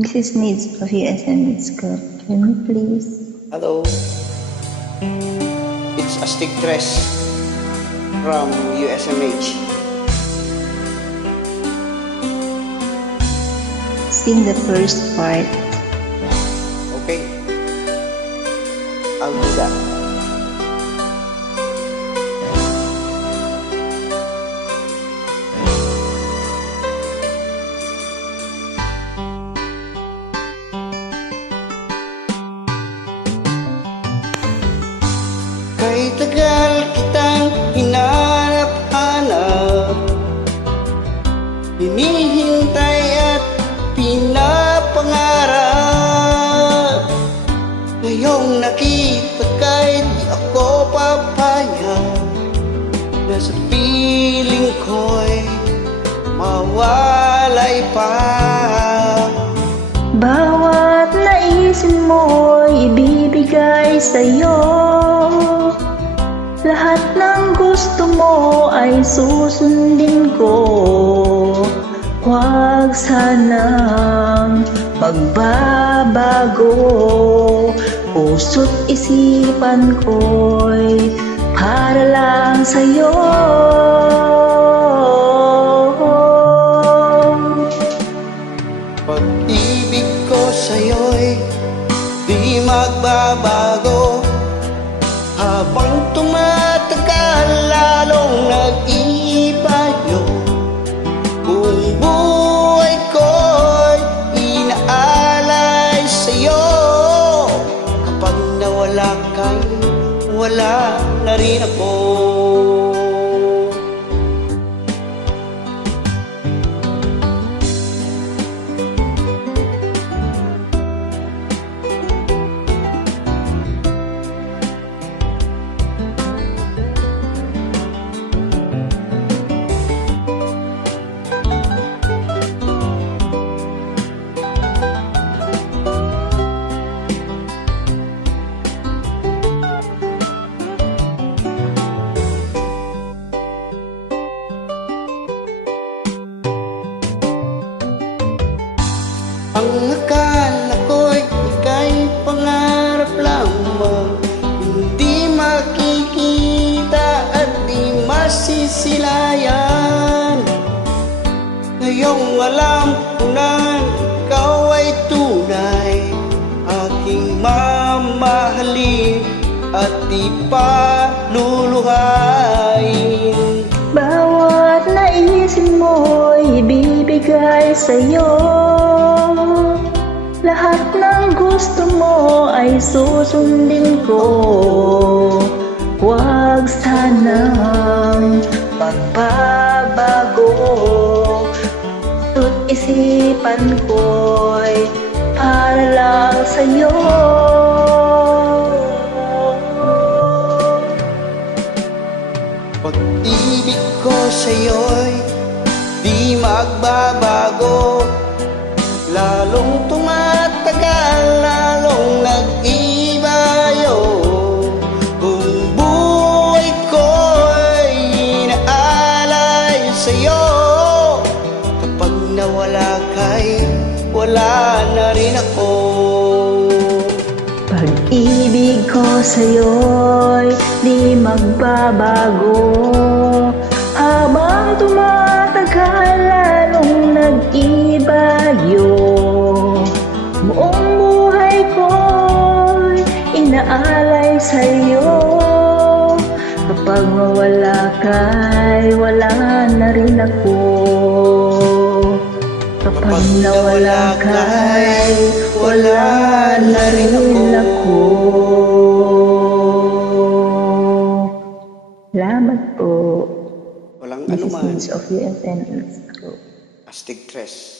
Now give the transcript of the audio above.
This is needs of USN Group. Can you please? Hello. It's Astig Tres from USMH. Sing the first part. Okay. I'll do that. Hinihintay at pinapangarap. Ngayong nakita kay di ako papayag Na sa piling ko'y mawalay pa. Bawat naisin mo ibibigay sa'yo. Lahat ng gusto mo ay susundin ko Huwag sanang magbabago. Puso't isipan ko'y para lang sa'yo. Pag-ibig ko sa'yo'y di magbabago. Habang tumatagal lalong nag-iibayo Kung wala na rin ako Ang akala ko'y ika'y pangarap lamang Hindi makikita at di masisilayan. Ngayong alam ko na ikaw ay tunay. Aking mamahalin at di pa luluhayin Bawat naisin mo ibibigay sa'yo Lahat ng gusto mo ay susundin ko. Huwag sanang magbabago. Tut isipan ko'y para lang sa'yo. Pag-ibig ko sa'yo'y di magbabago Lalong tumatagal, lalong nag-ibayo Kung buhay ko'y inaalay sa'yo Kapag nawala ka'y wala na rin ako. Pag-ibig ko sa'yo'y di magbabago. Habang tumatagal lalong ka'y wala na rin ako Kapag nawala ka'y wala na rin ako. Salamat po. Walang This is anuman, of USN. Astig Tres